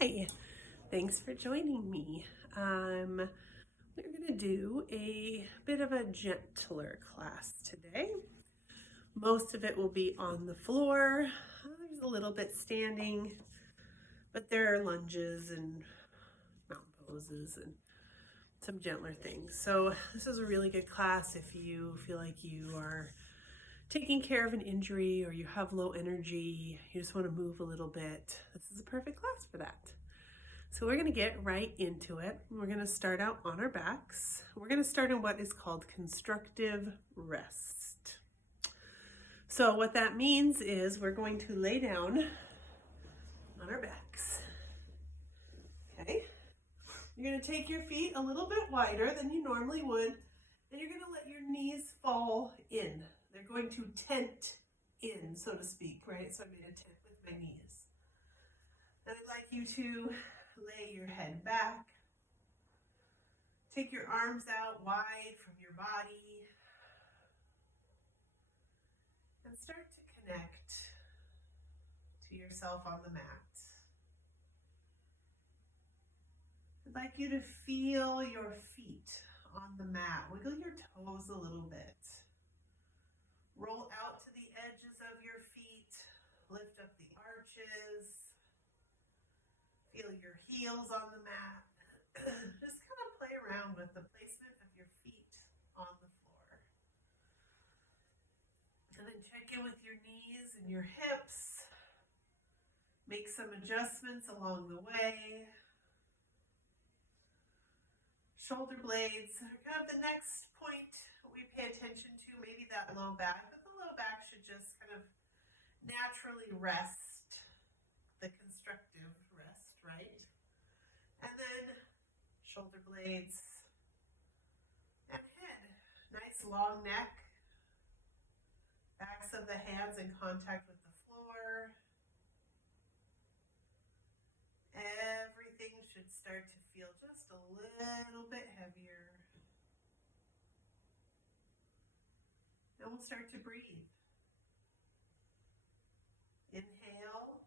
Hi, thanks for joining me. We're going to do a bit of a gentler class today. Most of it will be on the floor. There's a little bit standing, but there are lunges and mountain poses and some gentler things. So this is a really good class if you feel like you are taking care of an injury or you have low energy, you just want to move a little bit. This is a perfect class for that. So we're going to get right into it. We're going to start out on our backs. We're going to start in what is called constructive rest. So what that means is we're going to lay down on our backs. Okay? You're going to take your feet a little bit wider than you normally would, and you're going to let your knees fall in. They're going to tent in, so to speak, right? So I made a tent with my knees. And I'd like you to lay your head back. Take your arms out wide from your body. And start to connect to yourself on the mat. I'd like you to feel your feet on the mat. Wiggle your toes a little bit. Roll out to the edges of your feet. Lift up the arches. Feel your heels on the mat. Just kind of play around with the placement of your feet on the floor. And then check in with your knees and your hips. Make some adjustments along the way. Shoulder blades are kind of the next point we pay attention to, maybe that low back, but the low back should just kind of naturally rest, the constructive rest, right? And then shoulder blades and head. Nice long neck. Backs of the hands in contact with the floor. Everything should start to feel just a little bit heavier. And we'll start to breathe. Inhale.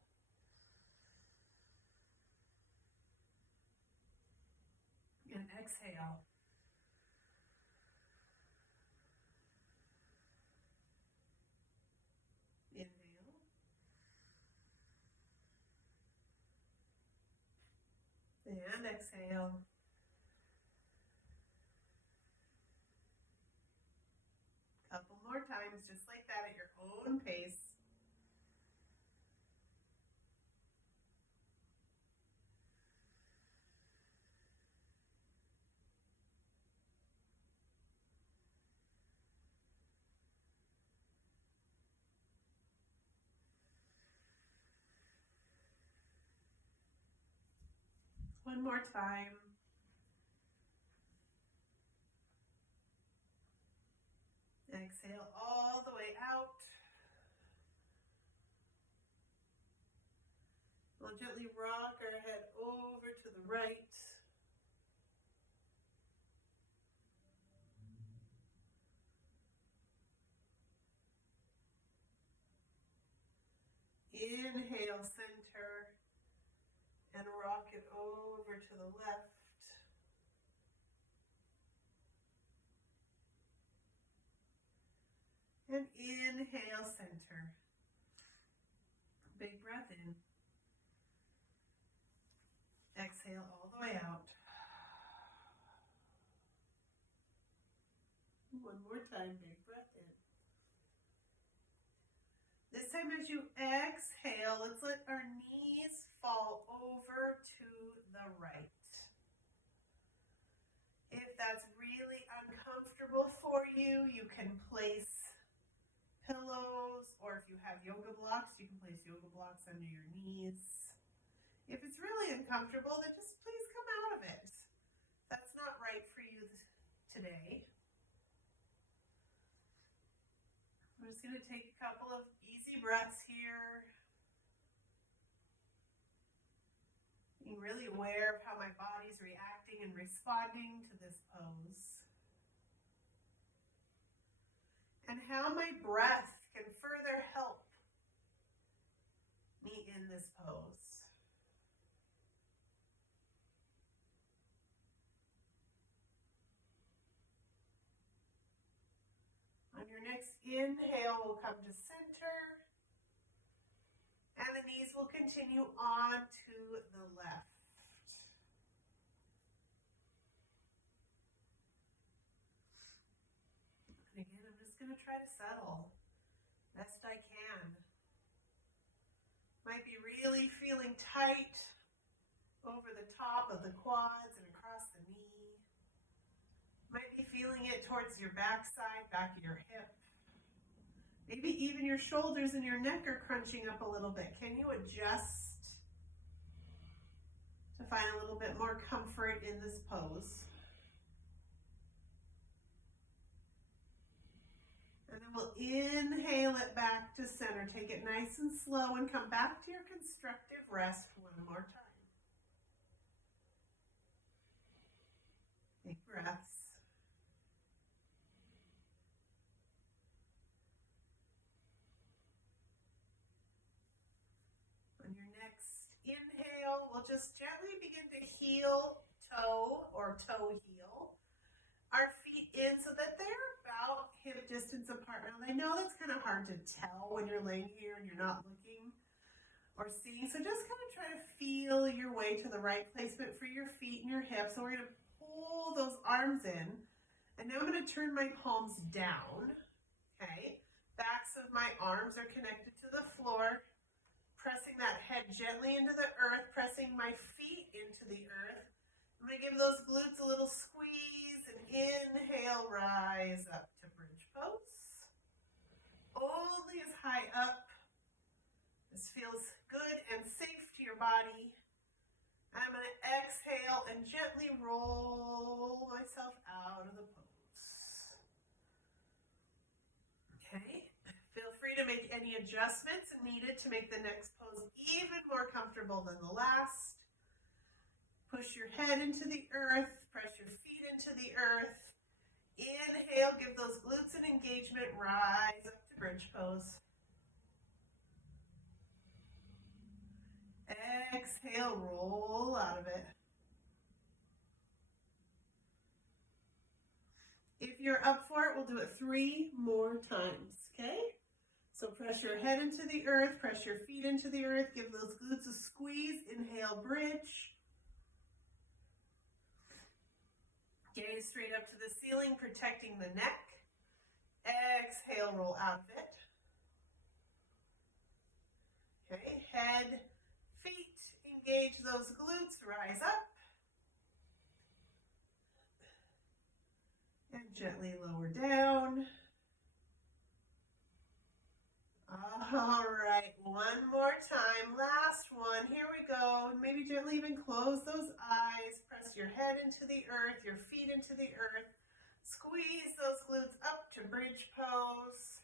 And exhale. Inhale. And exhale. Couple more times, just like that at your own pace. One more time. Exhale all the way out. We'll gently rock our head over to the right. Inhale, center, and rock it over to the left. And inhale, center. Big breath in. Exhale all the way out. One more time, big breath in. This time as you exhale, let's let our knees fall over to the right. If that's really uncomfortable for you, you can place pillows, or if you have yoga blocks, you can place yoga blocks under your knees. If it's really uncomfortable, then just please come out of it. That's not right for you today. I'm just going to take a couple of easy breaths here. Being really aware of how my body's reacting and responding to this pose. And how my breath can further help me in this pose. inhale will come to center, and the knees will continue on to the left. And again, I'm just going to try to settle best I can. Might be really feeling tight over the top of the quads and across the knee. Might be feeling it towards your backside, back of your hip. Maybe even your shoulders and your neck are crunching up a little bit. Can you adjust to find a little bit more comfort in this pose? And then we'll inhale it back to center. Take it nice and slow and come back to your constructive rest one more time. Big breaths. On your next inhale, we'll just gently begin to heel toe or toe heel our feet in so that they're about hip distance apart. Now I know that's kind of hard to tell when you're laying here and you're not looking or seeing, so just kind of try to feel your way to the right placement for your feet and your hips. So we're going to pull those arms in, and now I'm going to turn my palms down, okay? Backs of my arms are connected to the floor, pressing that head gently into the earth, pressing my feet into the earth. I'm going to give those glutes a little squeeze. And inhale, rise up to bridge pose. Only as high up as feels good and safe to your body. And I'm going to exhale and gently roll myself out of the pose. Okay, feel free to make any adjustments needed to make the next pose even more comfortable than the last. Push your head into the earth, press your feet into the earth. Inhale, give those glutes an engagement, rise up to bridge pose. Exhale, roll out of it. If you're up for it, we'll do it 3 more times, okay? So press your head into the earth, press your feet into the earth, give those glutes a squeeze, inhale, bridge. Gaze straight up to the ceiling, protecting the neck. Exhale, roll out of it. Okay, head, feet, engage those glutes, rise up. And gently lower down. All right, one more time, last one, here we go. Maybe gently even close those eyes, press your head into the earth, your feet into the earth, squeeze those glutes up to bridge pose,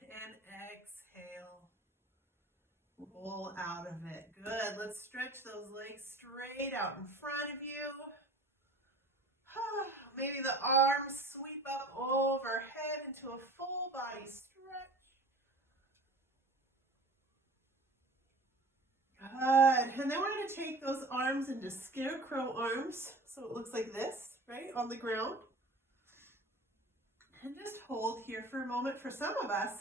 and exhale, roll out of it. Good, let's stretch those legs straight out in front of you. Maybe the arms sweep up overhead into a full body stretch. Good. And then we're going to take those arms into scarecrow arms. So it looks like this, right, on the ground. And just hold here for a moment. For some of us,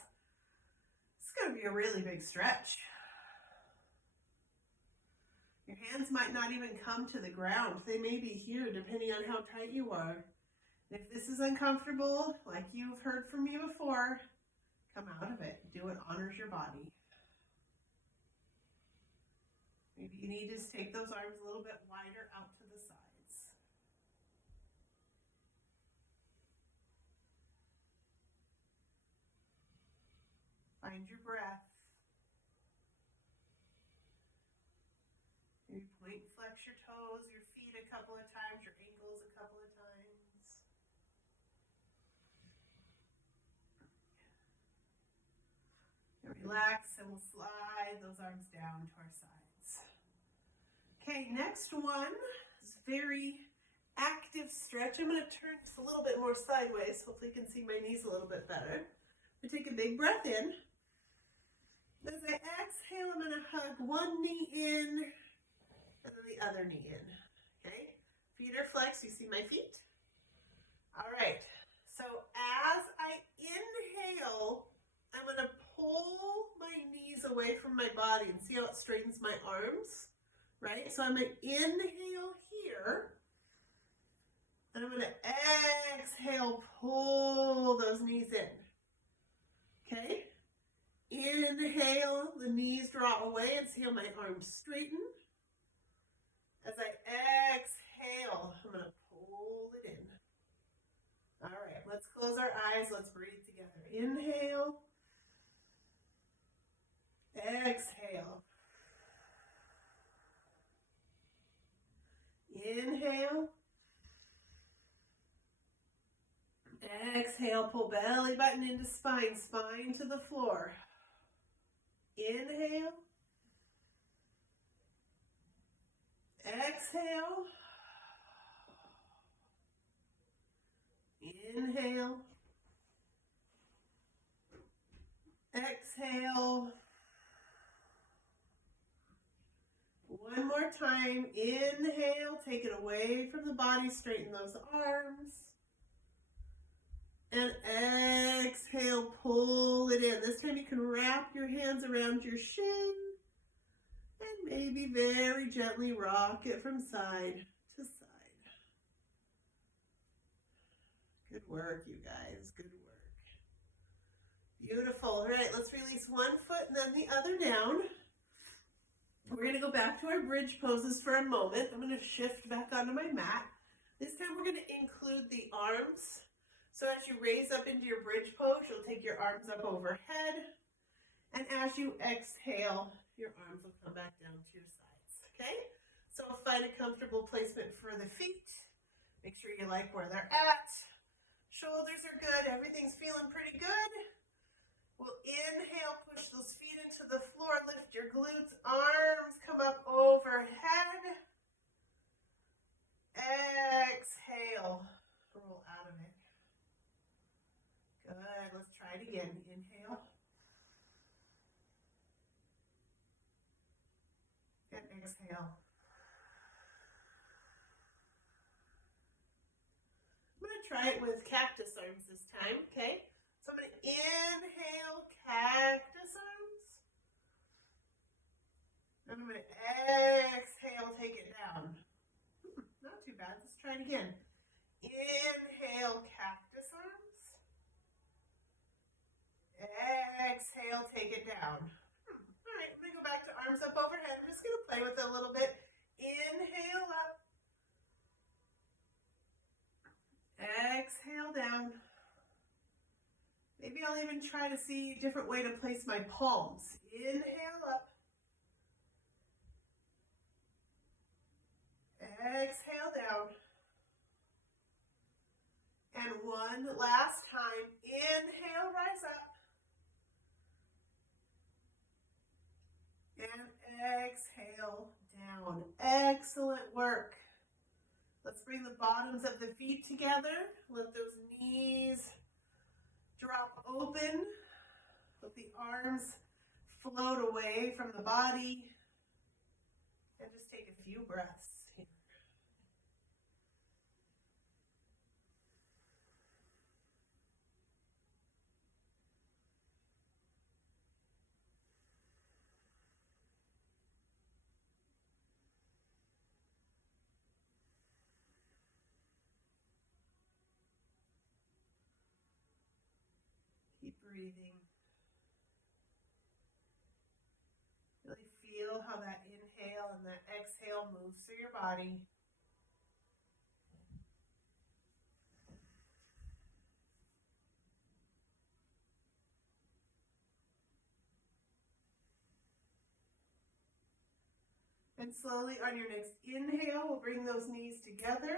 it's going to be a really big stretch. Your hands might not even come to the ground. They may be here depending on how tight you are. And if this is uncomfortable, like you've heard from me before, come out of it. Do what honors your body. Maybe you need to just take those arms a little bit wider out to the sides. Find your breath. Maybe point and flex your toes, your feet a couple of times, your ankles a couple of times. And relax, and we'll slide those arms down to our sides. Okay, next one is very active stretch. I'm going to turn just a little bit more sideways. Hopefully you can see my knees a little bit better. I take a big breath in. As I exhale, I'm going to hug one knee in and then the other knee in. Okay, feet are flexed. You see my feet? All right, So as I inhale, I'm going to pull my knees away from my body and see how it straightens my arms, right? So I'm going to inhale here, and I'm going to exhale, pull those knees in, okay? Inhale, the knees draw away and see how my arms straighten. As I exhale, I'm going to pull it in. All right, let's close our eyes. Let's breathe together. Inhale. Exhale. Inhale. Exhale, pull belly button into spine, spine to the floor. Inhale. Exhale. Inhale. Exhale. One more time. Inhale, take it away from the body, straighten those arms. And exhale, pull it in. This time you can wrap your hands around your shin and maybe very gently rock it from side to side. Good work, you guys. Good work. Beautiful. All right, let's release one foot and then the other down. We're going to go back to our bridge poses for a moment. I'm going to shift back onto my mat. This time we're going to include the arms. So as you raise up into your bridge pose, you'll take your arms up overhead. And as you exhale, your arms will come back down to your sides, okay? So find a comfortable placement for the feet. Make sure you like where they're at. Shoulders are good. Everything's feeling pretty good. We'll inhale, push those feet into the floor, lift your glutes, arms come up overhead. Exhale, roll out of it. Good, let's try it again. Inhale. And exhale. I'm going to try it with cactus arms this time, okay? So I'm going to inhale, cactus arms. And I'm going to exhale, take it down. Not too bad. Let's try it again. Inhale, cactus arms. Exhale, take it down. All right, I'm going to go back to arms up overhead. I'm just going to play with it a little bit. Inhale up. Exhale down. Maybe I'll even try to see a different way to place my palms. Inhale up. Exhale down. And one last time. Inhale, rise up. And exhale down. Excellent work. Let's bring the bottoms of the feet together. Let those knees drop open. Let the arms float away from the body. And just take a few breaths here. Keep breathing. Really feel how that inhale and that exhale moves through your body. And slowly on your next inhale, we'll bring those knees together.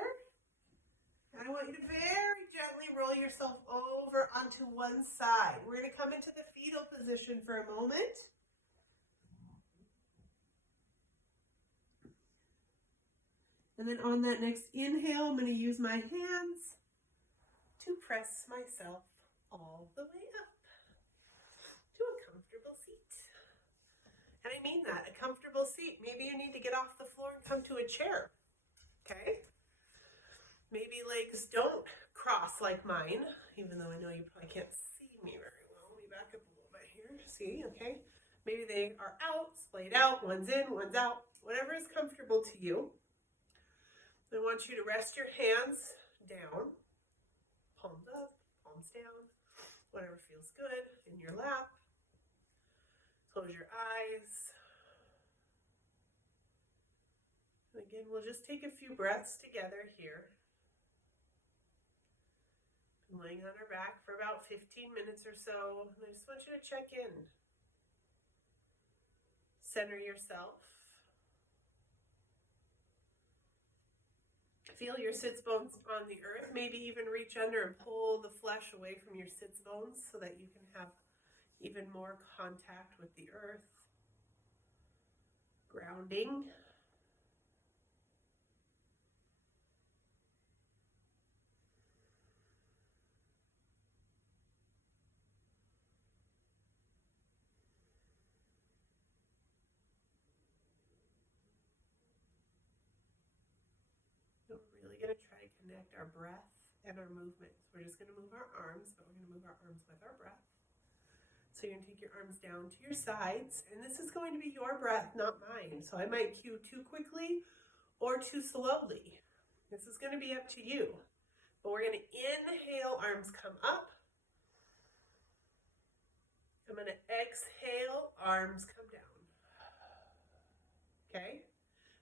And I want you to very gently roll yourself over onto one side. We're going to come into the fetal position for a moment. And then on that next inhale, I'm going to use my hands to press myself all the way up to a comfortable seat. And I mean that, a comfortable seat. Maybe you need to get off the floor and come to a chair, okay? Maybe legs don't cross like mine, even though I know you probably can't see me very well. Let me back up a little bit here. See, okay? Maybe they are out, splayed out, one's in, one's out, whatever is comfortable to you. I want you to rest your hands down, palms up, palms down, whatever feels good in your lap. Close your eyes. And again, we'll just take a few breaths together here. Been laying on our back for about 15 minutes or so, and I just want you to check in. Center yourself. Feel your sits bones on the earth. Maybe even reach under and pull the flesh away from your sits bones so that you can have even more contact with the earth. Grounding. We're really going to try to connect our breath and our movement. So we're just going to move our arms, but we're going to move our arms with our breath. So you're going to take your arms down to your sides, and this is going to be your breath, not mine. So I might cue too quickly or too slowly. This is going to be up to you. But we're going to inhale, arms come up. I'm going to exhale, arms come down. Okay?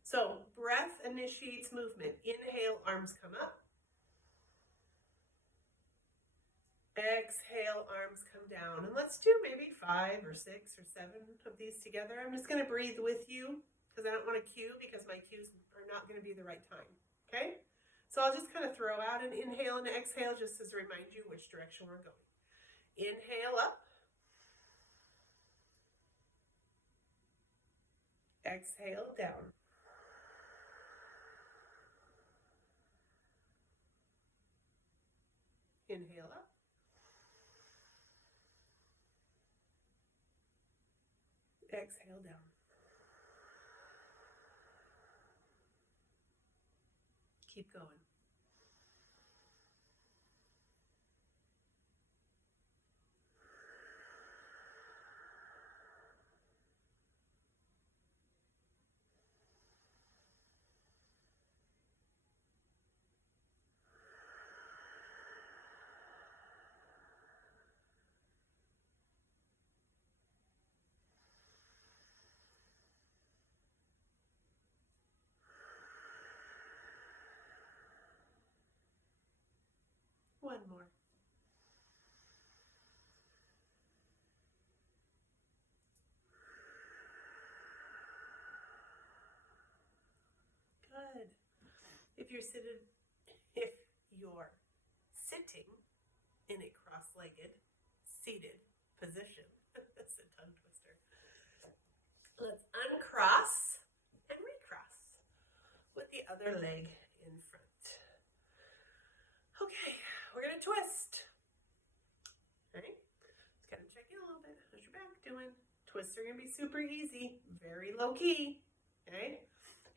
So breath initiates movement. Inhale, arms come up. Exhale, arms come down. And let's do maybe 5 or 6 or 7 of these together. I'm just going to breathe with you because I don't want to cue because my cues are not going to be the right time. Okay? So I'll just kind of throw out an inhale and an exhale just as to remind you which direction we're going. Inhale up. Exhale down. Inhale up. Exhale down. Keep going. One more. Good. If you're sitting in a cross-legged, seated position, that's a tongue twister. Let's uncross and recross with the other leg in front. Okay, we're going to twist. Ready? Just kind of check in a little bit. How's your back doing? Twists are going to be super easy, very low key. Okay?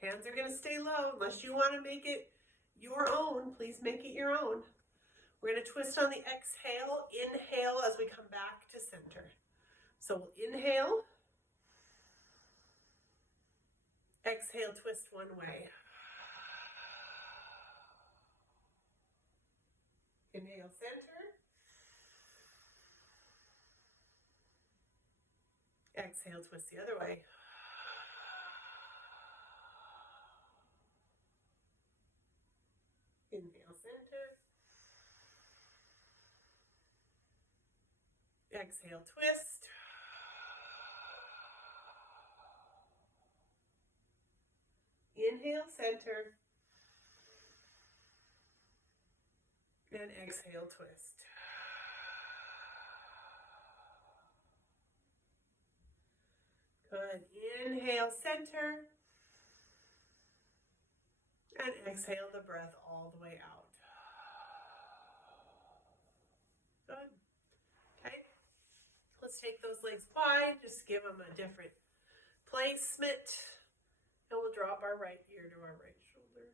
Hands are going to stay low unless you want to make it your own. Please make it your own. We're going to twist on the exhale. Inhale as we come back to center. So we'll inhale. Exhale, twist one way. Inhale, center. Exhale, twist the other way. Inhale, center. Exhale, twist. Inhale, center. And exhale, twist. Good. Inhale, center. And exhale the breath all the way out. Good. Okay. Let's take those legs wide. Just give them a different placement. And we'll drop our right ear to our right shoulder.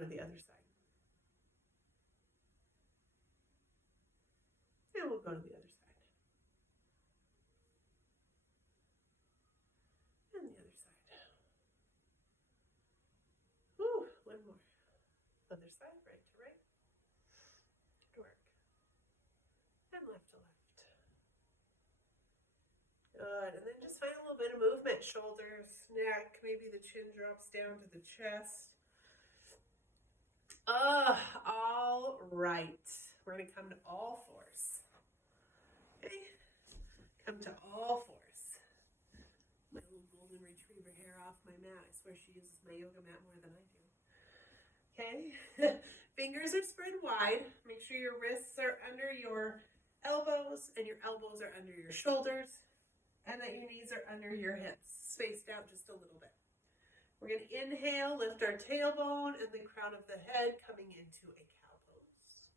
to the other side. And we'll go to the other side. And the other side. Whew, one more. Other side, right to right. Good work. And left to left. Good. And then just find a little bit of movement. Shoulders, neck, maybe the chin drops down to the chest. All right. We're going to come to all fours. Okay. Come to all fours. My little golden retriever hair off my mat. I swear she uses my yoga mat more than I do. Okay. Fingers are spread wide. Make sure your wrists are under your elbows and your elbows are under your shoulders and that your knees are under your hips, spaced out just a little bit. We're going to inhale, lift our tailbone and the crown of the head coming into a cow pose.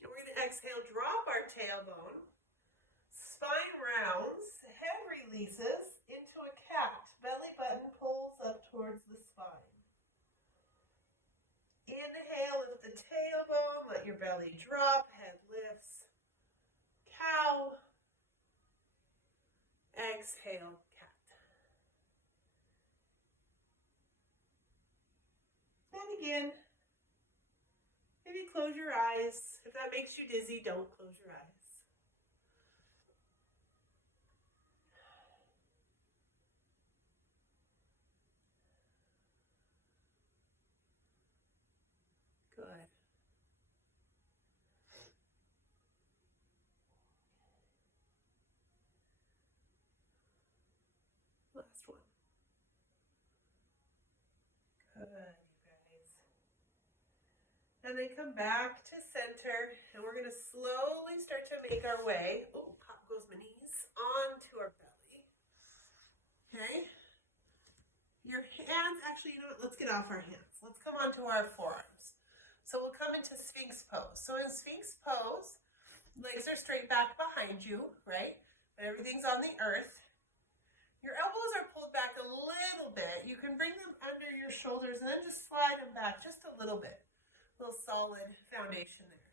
And we're going to exhale, drop our tailbone, spine rounds, head releases into a cat. Belly button pulls up towards the spine. Inhale, lift the tailbone, let your belly drop, head lifts, cow. Exhale, cat. And again, maybe close your eyes. If that makes you dizzy, don't close your eyes. Good. Last one. Good, you guys. And then come back to center, and we're going to slowly start to make our way. Oh, pop goes my knees onto our belly. Okay. Your hands, actually, you know what? Let's get off our hands. Let's come onto our forearms. So we'll come into Sphinx pose. So in Sphinx pose, legs are straight back behind you, right? But everything's on the earth. Your elbows are pulled back a little bit. You can bring them under your shoulders and then just slide them back just a little bit. A little solid foundation there.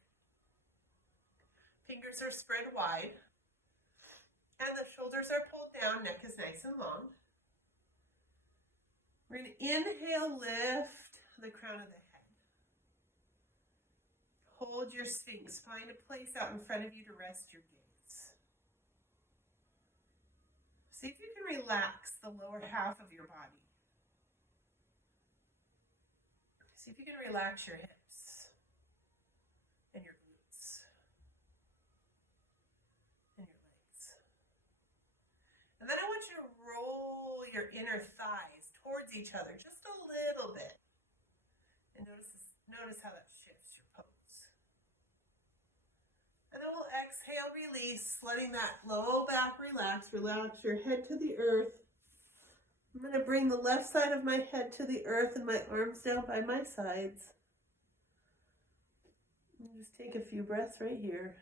Fingers are spread wide. And the shoulders are pulled down. Neck is nice and long. We're going to inhale, lift the crown of the head. Hold your Sphinx. Find a place out in front of you to rest your gaze. See if you can relax the lower half of your body. See if you can relax your hips and your glutes and your legs. And then I want you to roll your inner thighs towards each other just a little bit. And notice how that shifts your pose. And then we'll exhale, release, letting that low back relax. Relax your head to the earth. I'm going to bring the left side of my head to the earth and my arms down by my sides. And just take a few breaths right here.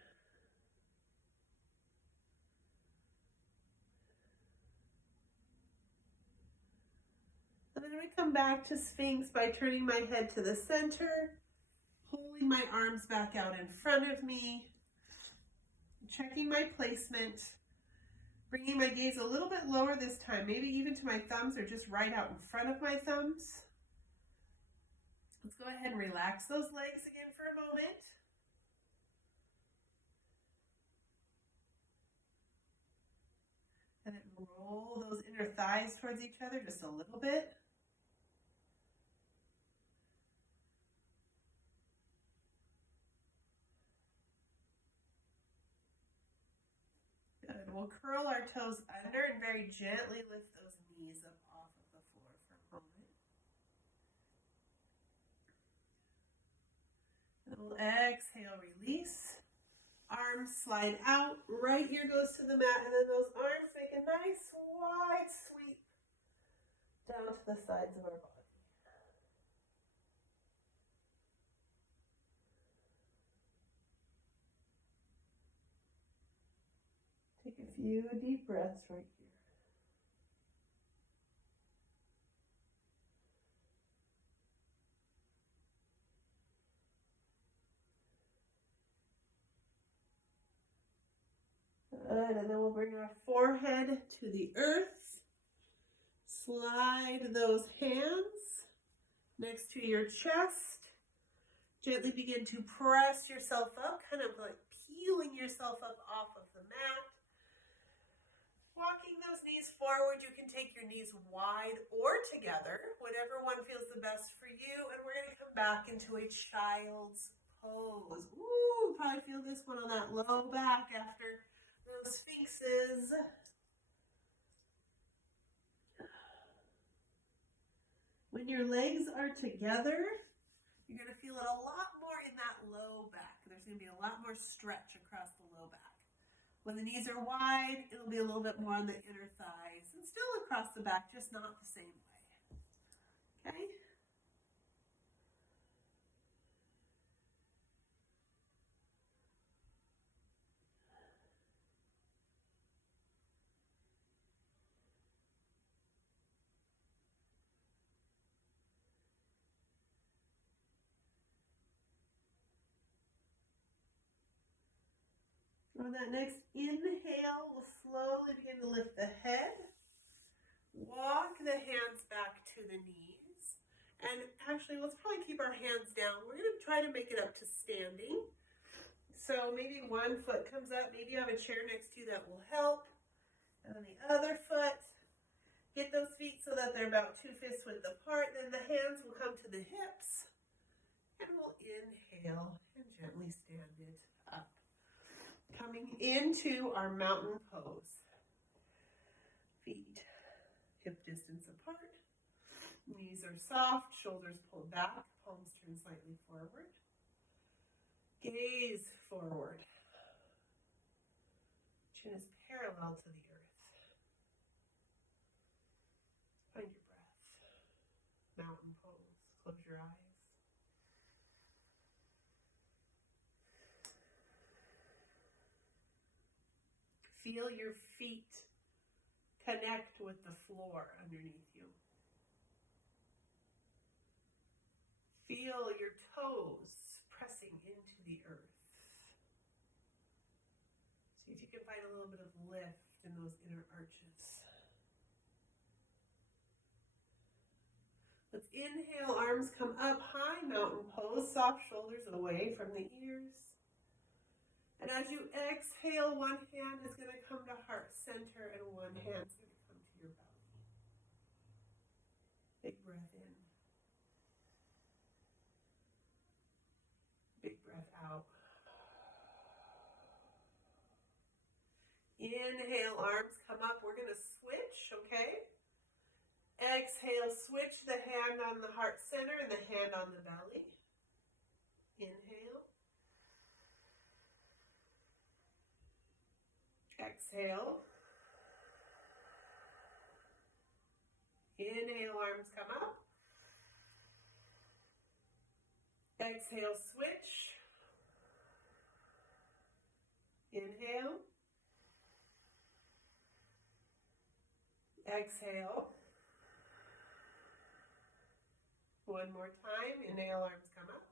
And then we come back to Sphinx by turning my head to the center, holding my arms back out in front of me, checking my placement, bringing my gaze a little bit lower this time, maybe even to my thumbs or just right out in front of my thumbs. Let's go ahead and relax those legs again for a moment. And then roll those inner thighs towards each other just a little bit. Good. We'll curl our toes under and very gently lift those knees up off of the floor for a moment. And we'll exhale, release. Arms slide out. Right ear goes to the mat, and then those arms make a nice wide sweep down to the sides of our body. Take a few deep breaths right here. and then we'll bring our forehead to the earth. Slide those hands next to your chest. Gently begin to press yourself up, kind of like peeling yourself up off of the mat. Walking those knees forward, you can take your knees wide or together, whatever one feels the best for you. And we're going to come back into a child's pose. Ooh, probably feel this one on that low back after those sphinxes. When your legs are together, you're going to feel it a lot more in that low back. There's going to be a lot more stretch across the low back. When the knees are wide, it'll be a little bit more on the inner thighs and still across the back, just not the same way. Okay? On that next inhale, we'll slowly begin to lift the head. Walk the hands back to the knees. And actually, let's probably keep our hands down. We're going to try to make it up to standing. So maybe one foot comes up. Maybe you have a chair next to you that will help. And then the other foot. Get those feet so that they're about 2 fist width apart. Then the hands will come to the hips. And we'll inhale and gently stand it up. Coming into our mountain pose. Feet hip distance apart. Knees are soft, shoulders pulled back, palms turn slightly forward. Gaze forward. Chin is parallel to the earth. Find your breath. Mountain pose. Close your eyes. Feel your feet connect with the floor underneath you. Feel your toes pressing into the earth. See if you can find a little bit of lift in those inner arches. Let's inhale, arms come up high, mountain pose, soft shoulders away from the ears. And as you exhale, one hand is going to come to heart center and one hand is going to come to your belly. Big breath in. Big breath out. Inhale, arms come up. We're going to switch, okay? Exhale, switch the hand on the heart center and the hand on the belly. Inhale. Exhale. Inhale, arms come up. Exhale, switch. Inhale. Exhale. One more time. Inhale, arms come up.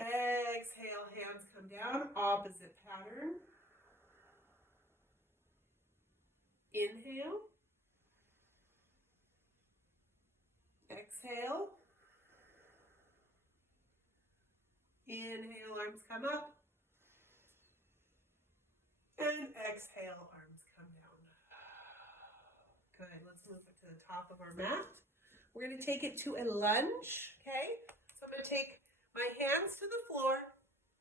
Exhale, hands come down, opposite pattern. Inhale. Exhale. Inhale, arms come up. And exhale, arms come down. Good, let's move it to the top of our mat. We're going to take it to a lunge, okay? So I'm going to take my hands to the floor,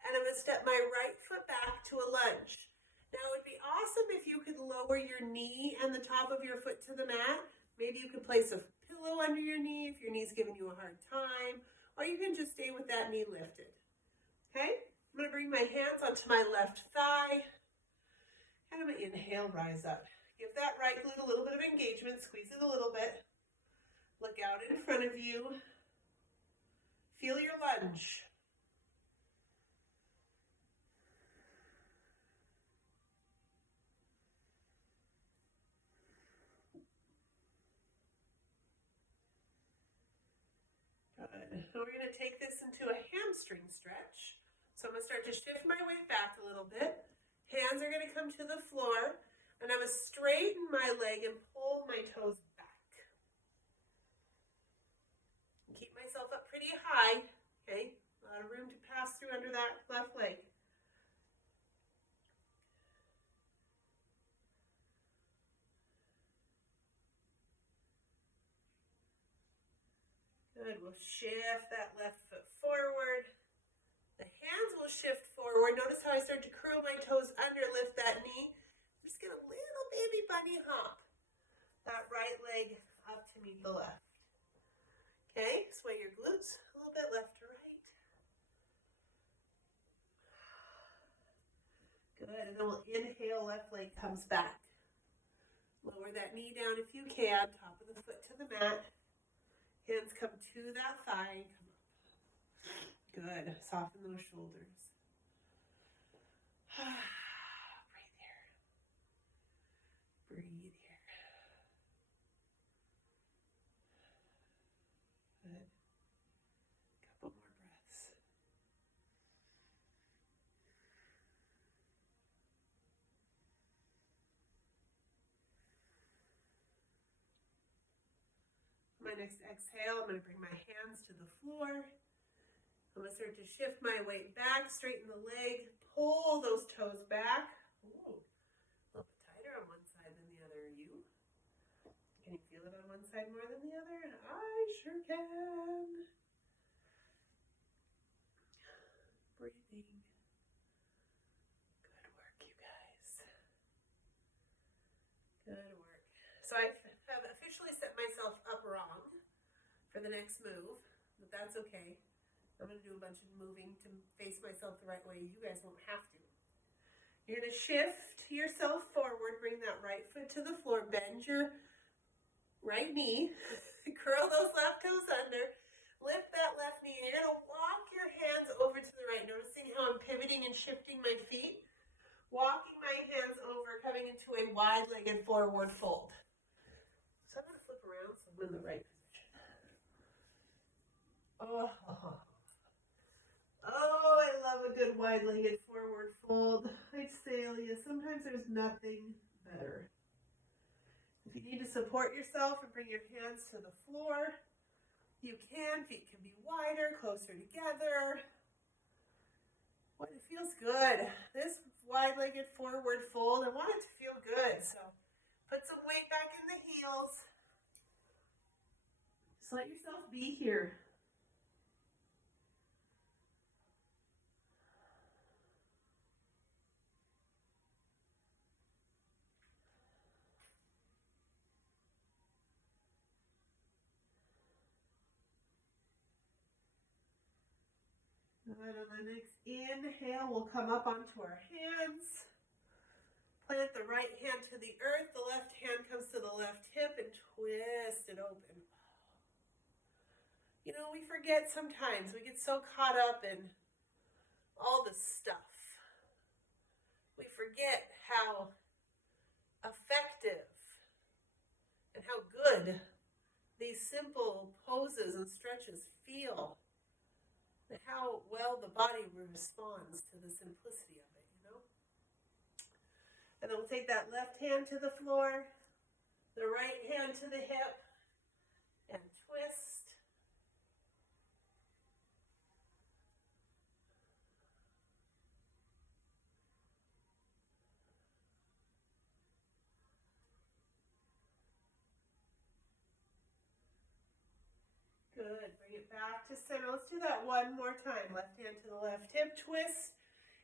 and I'm going to step my right foot back to a lunge. Now, it would be awesome if you could lower your knee and the top of your foot to the mat. Maybe you could place a pillow under your knee if your knee's giving you a hard time, or you can just stay with that knee lifted. Okay? I'm going to bring my hands onto my left thigh, and I'm going to inhale, rise up. Give that right glute a little bit of engagement, squeeze it a little bit. Look out in front of you. Feel your lunge. Good. So we're going to take this into a hamstring stretch. So I'm going to start to shift my weight back a little bit. Hands are going to come to the floor, and I'm going to straighten my leg and pull my toes back. Keep myself up pretty high, okay? A lot of room to pass through under that left leg. Good, we'll shift that left foot forward. The hands will shift forward. Notice how I start to curl my toes under, lift that knee. Just get a little baby bunny hop. That right leg up to meet the left. Okay, sway your glutes a little bit left to right. Good, and then we'll inhale, left leg comes back. Lower that knee down if you can, top of the foot to the mat. Hands come to that thigh and come up. Good. Soften those shoulders. Breathe here. Breathe here. Good. Couple more breaths. My next exhale, I'm going to bring my hands to the floor. I'm going to start to shift my weight back, straighten the leg, pull those toes back. Ooh, a little bit tighter on one side than the other. Are you? Can you feel it on one side more than the other? I sure can. Breathing. Good work, you guys. Good work. So I have officially set myself up wrong for the next move, but that's okay. I'm going to do a bunch of moving to face myself the right way. You guys won't have to. You're going to shift yourself forward, bring that right foot to the floor, bend your right knee, curl those left toes under, lift that left knee. You're going to walk your hands over to the right, noticing how I'm pivoting and shifting my feet. Walking my hands over, coming into a wide-legged forward fold. So I'm going to flip around so I'm in the right position. Oh, I love a good wide-legged forward fold. I say, sometimes there's nothing better. If you need to support yourself and bring your hands to the floor, you can. Feet can be wider, closer together. What it feels good. This wide-legged forward fold, I want it to feel good. So put some weight back in the heels. Just let yourself be here. Good, on the next inhale, we'll come up onto our hands. Plant the right hand to the earth, the left hand comes to the left hip and twist it open. You know, we forget sometimes, we get so caught up in all the stuff. We forget how effective and how good these simple poses and stretches feel. And how well the body responds to the simplicity of it, you know? And then we'll take that left hand to the floor, the right hand to the hip, and twist. Good, bring it back to center. Let's do that one more time. Left hand to the left hip, twist.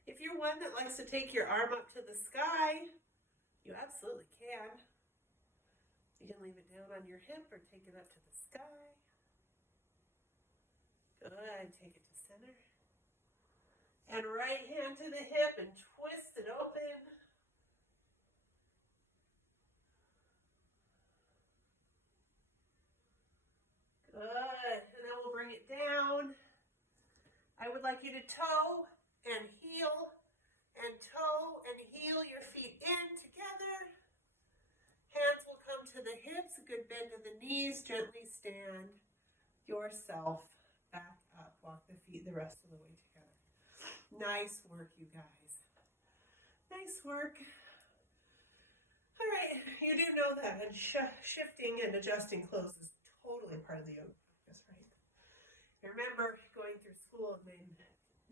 If you're one that likes to take your arm up to the sky, you absolutely can. You can leave it down on your hip or take it up to the sky. Good, take it to center. And right hand to the hip and twist it open. Good, and then we'll bring it down. I would like you to toe and heel your feet in together. Hands will come to the hips, a good bend to the knees, gently stand yourself back up. Walk the feet the rest of the way together. Nice work, you guys. Nice work. All right, you do know that shifting and adjusting clothes is totally part of the yoga practice, right? Remember going through school and then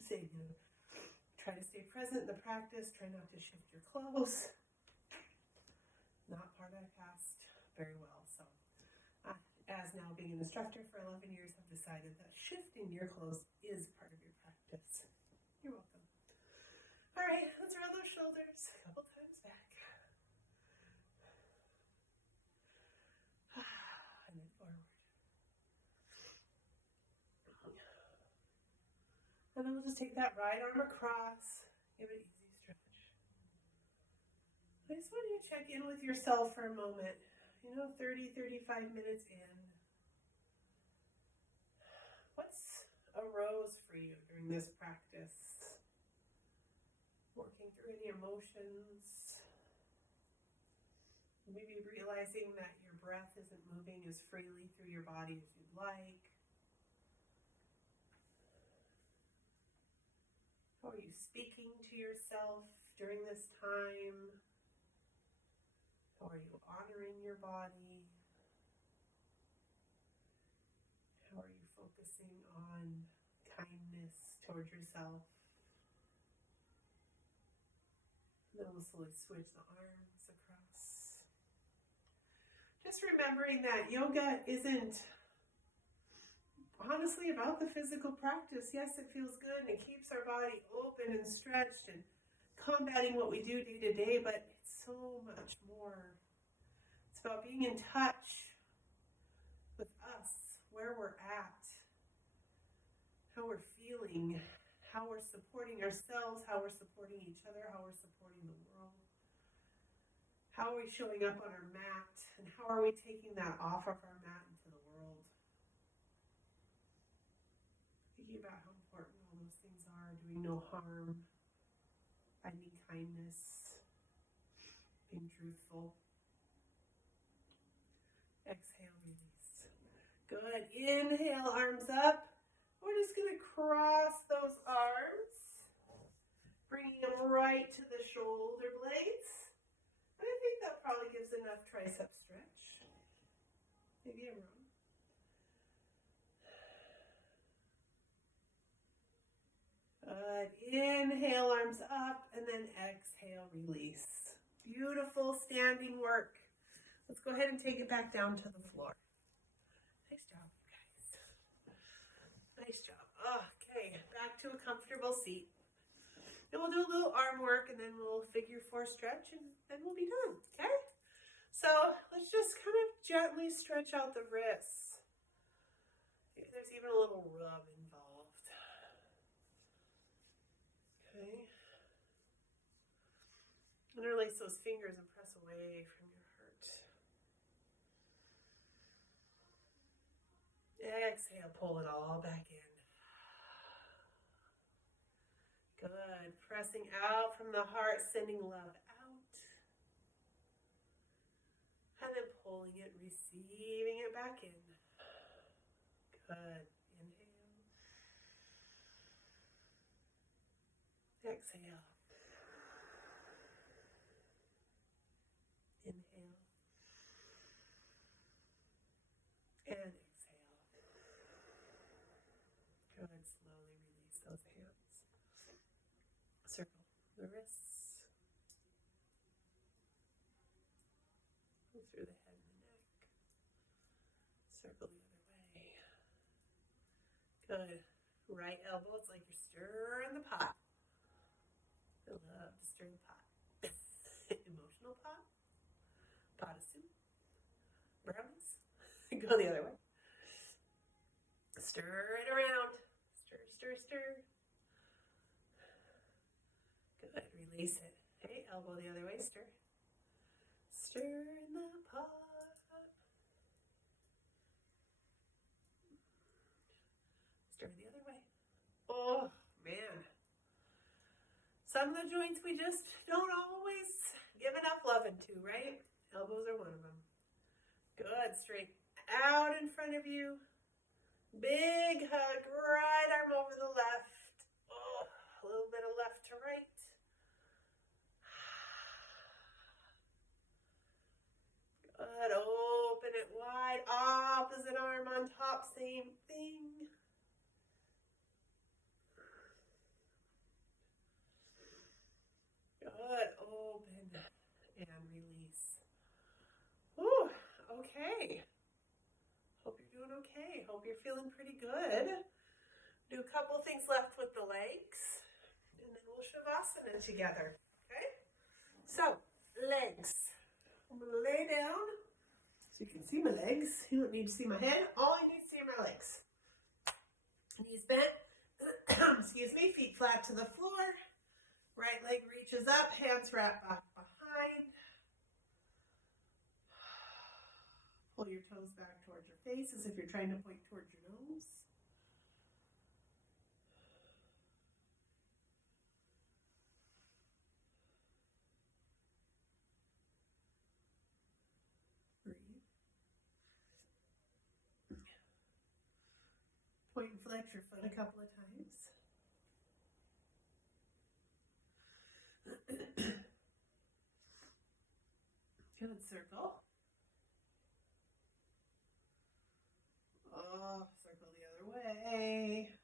saying, try to stay present in the practice, try not to shift your clothes. Not part I passed very well. So as now being an instructor for 11 years, I've decided that shifting your clothes is part of your practice. You're welcome. All right, let's roll those shoulders a couple times back. And then forward. And then we'll just take that right arm across. Give it an easy stretch. I just want you to check in with yourself for a moment. 30, 35 minutes in. What's arose for you during this practice? Working through any emotions. Maybe realizing that your breath isn't moving as freely through your body as you'd like. How are you speaking to yourself during this time? How are you honoring your body? How are you focusing on kindness towards yourself? And then we'll slowly switch the arms across. Just remembering that yoga isn't honestly about the physical practice. Yes, it feels good and it keeps our body open and stretched and combating what we do day to day, but it's so much more. It's about being in touch with us, where we're at, how we're feeling, how we're supporting ourselves, how we're supporting each other, how we're supporting the world. How are we showing up on our mat, and how are we taking that off of our mat into the world? Thinking about how important all those things are, doing no harm, finding kindness, being truthful. Exhale, release. Good. Inhale, arms up. We're just going to cross those arms, bringing them right to the shoulder blades. And I think that probably gives enough tricep stretch. Maybe I'm wrong. Good. Inhale, arms up, and then exhale, release. Beautiful standing work. Let's go ahead and take it back down to the floor. Nice job, you guys. Nice job. Okay, back to a comfortable seat. And we'll do a little arm work, and then we'll figure 4 stretch, and then we'll be done, okay? So let's just kind of gently stretch out the wrists. Maybe there's even a little rub involved. Okay. Interlace those fingers and press away from your heart. Exhale, pull it all back in. Good. Pressing out from the heart, sending love out. And then pulling it, receiving it back in. Good. Inhale. Exhale. Inhale. And exhale. Good. Slowly release those hands. Circle the wrists. Go through the head and the neck. Circle the other way. Good. Right elbow, it's like you're stirring the pot. I love to stir the pot. Emotional pot. Pot of soup. Brownies. Go the other way. Stir it around. Stir, stir, stir. Good. Release it. Hey, elbow the other way. Stir. Stir in the pot. Stir the other way. Oh, man. Some of the joints we just don't always give enough loving to, right? Elbows are one of them. Good. Straight out in front of you. Big hug. Right arm over the left. Oh. A little bit of left to right. Good. Open it wide. Opposite arm on top. Same thing. Good. Open and release. Ooh, okay. Hope you're doing okay. Hope you're feeling pretty good. Do a couple things left with the legs, and then we'll Shavasana together. Okay? So, legs. I'm going to lay down so you can see my legs. You don't need to see my head. All you need to see are my legs. Knees bent. Excuse me. Feet flat to the floor. Right leg reaches up. Hands wrap back behind. Pull your toes back towards your face as if you're trying to point towards your nose. Breathe. Point and flex your foot a couple of times. Good. Circle. Oh, circle the other way.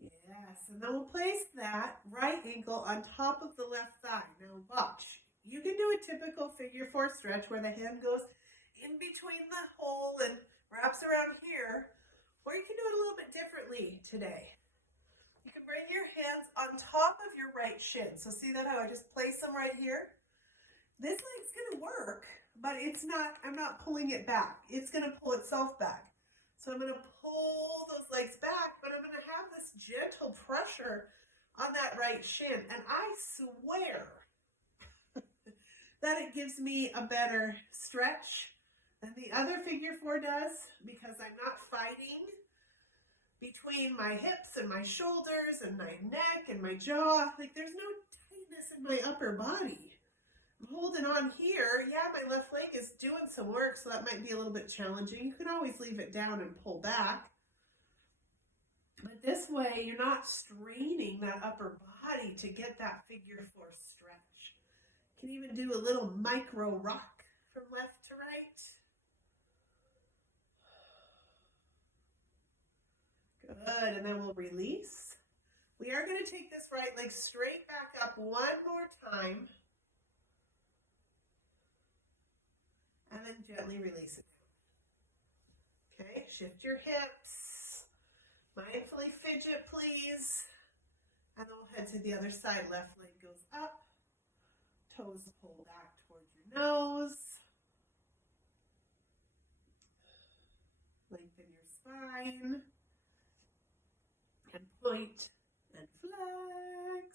Yes, and then we'll place that right ankle on top of the left thigh. Now watch. You can do a typical figure four stretch where the hand goes in between the hole and wraps around here, or you can do it a little bit differently today. You can bring your hands on top of your right shin. So see that how I just place them right here? This leg's gonna work, but I'm not pulling it back. It's gonna pull itself back. So I'm gonna pull those legs back, but I'm gonna have this gentle pressure on that right shin. And I swear that it gives me a better stretch than the other figure four does, because I'm not fighting between my hips and my shoulders and my neck and my jaw. Like, there's no tightness in my upper body. I'm holding on here. Yeah, my left leg is doing some work, so that might be a little bit challenging. You can always leave it down and pull back. But this way, you're not straining that upper body to get that figure four stretch. You can even do a little micro rock from left to right. Good, and then we'll release. We are going to take this right leg straight back up one more time. And then gently release it down. Okay, shift your hips. Mindfully fidget, please. And then we'll head to the other side. Left leg goes up. Toes pull back towards your nose. Lengthen your spine. And point and flex.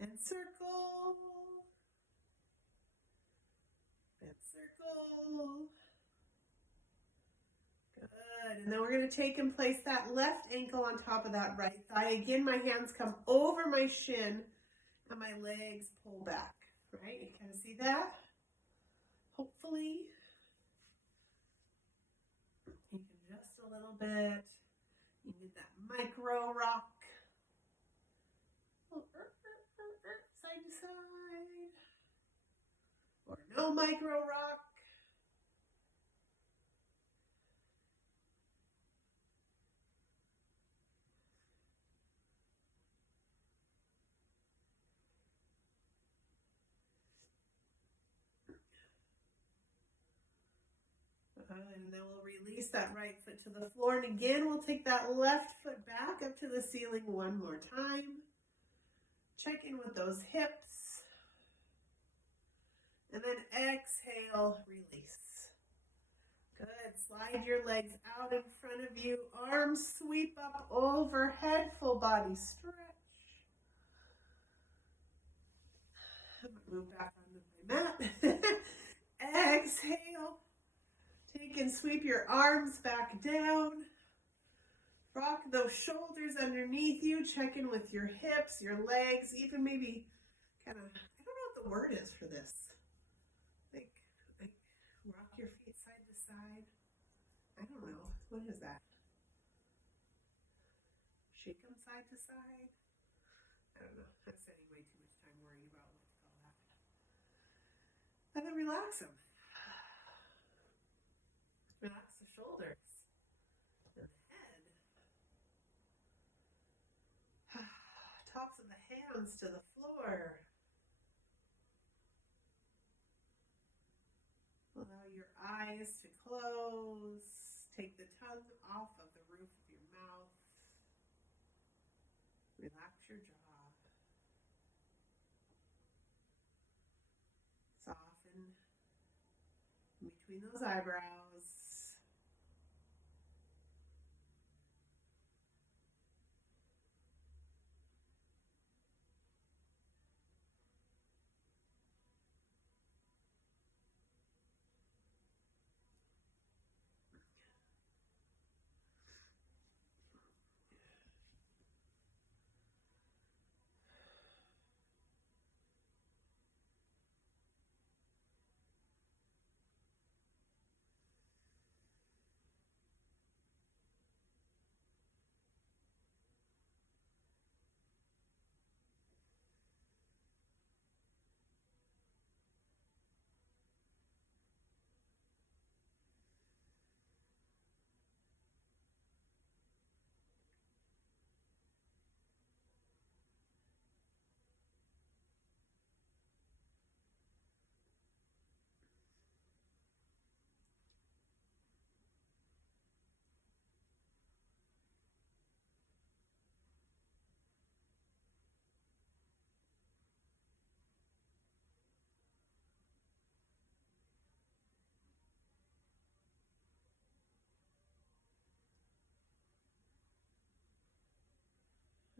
And circle. And circle. Good. And then we're going to take and place that left ankle on top of that right thigh. Again, my hands come over my shin and my legs pull back. Right? You kind of see that? Hopefully. You can just a little bit. You get that micro rock. Side to side. Or no micro rock. And then we'll release that right foot to the floor. And again, we'll take that left foot back up to the ceiling one more time. Check in with those hips. And then exhale, release. Good. Slide your legs out in front of you. Arms sweep up overhead. Full body stretch. I'm going to move back onto my mat. Exhale. Take and sweep your arms back down. Rock those shoulders underneath you. Check in with your hips, your legs, even maybe kind of, I don't know what the word is for this. Like rock your feet side to side. I don't know. What is that? Shake them side to side. I don't know. I'm spending way too much time worrying about what to call that. And then relax them. Relax the shoulders and the head. Tops of the hands to the floor. Allow your eyes to close. Take the tongue off of the roof of your mouth. Relax your jaw. Soften in between those eyebrows.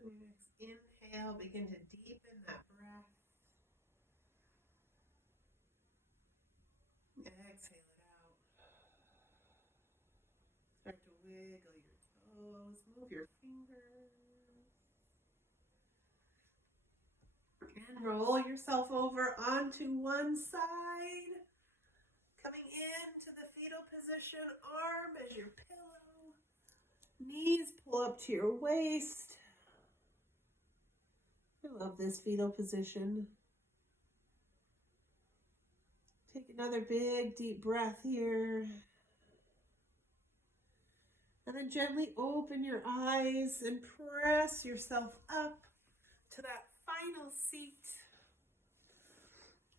On your next inhale, begin to deepen that breath. Exhale it out. Start to wiggle your toes, move your fingers. And roll yourself over onto one side. Coming into the fetal position, arm as your pillow. Knees pull up to your waist. I love this fetal position. Take another big, deep breath here. And then gently open your eyes and press yourself up to that final seat.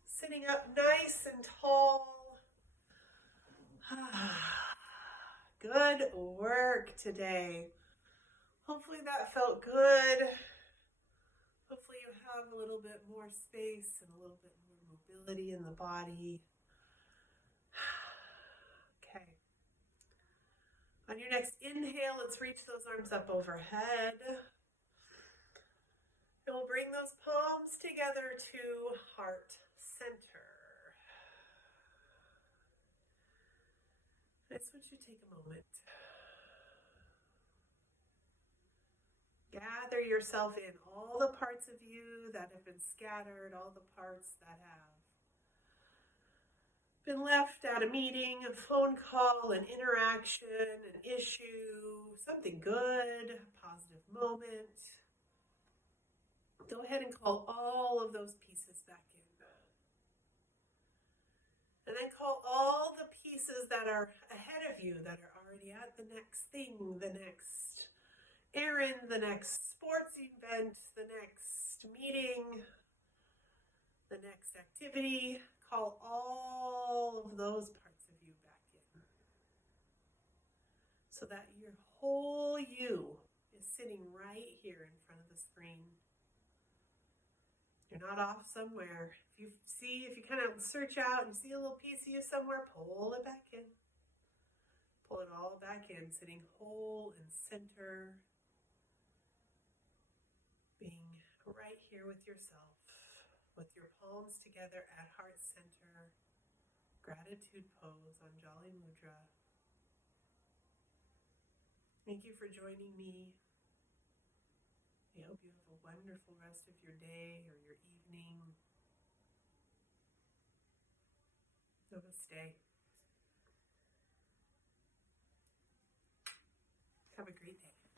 Sitting up nice and tall. Good work today. Hopefully that felt good. Hopefully you have a little bit more space and a little bit more mobility in the body. Okay. On your next inhale, let's reach those arms up overhead. And we'll bring those palms together to heart center. I just want you to take a moment. Gather yourself in, all the parts of you that have been scattered, all the parts that have been left at a meeting, a phone call, an interaction, an issue, something good, a positive moment. Go ahead and call all of those pieces back in. And then call all the pieces that are ahead of you, that are already at the next thing, the next errand, the next sports event, the next meeting, the next activity. Call all of those parts of you back in. So that your whole you is sitting right here in front of the screen. You're not off somewhere. If you kind of search out and see a little piece of you somewhere, pull it back in. Pull it all back in, sitting whole and center. Being right here with yourself, with your palms together at heart center. Gratitude pose, Anjali Mudra. Thank you for joining me. I hope you have a wonderful rest of your day or your evening. Namaste. Have a great day.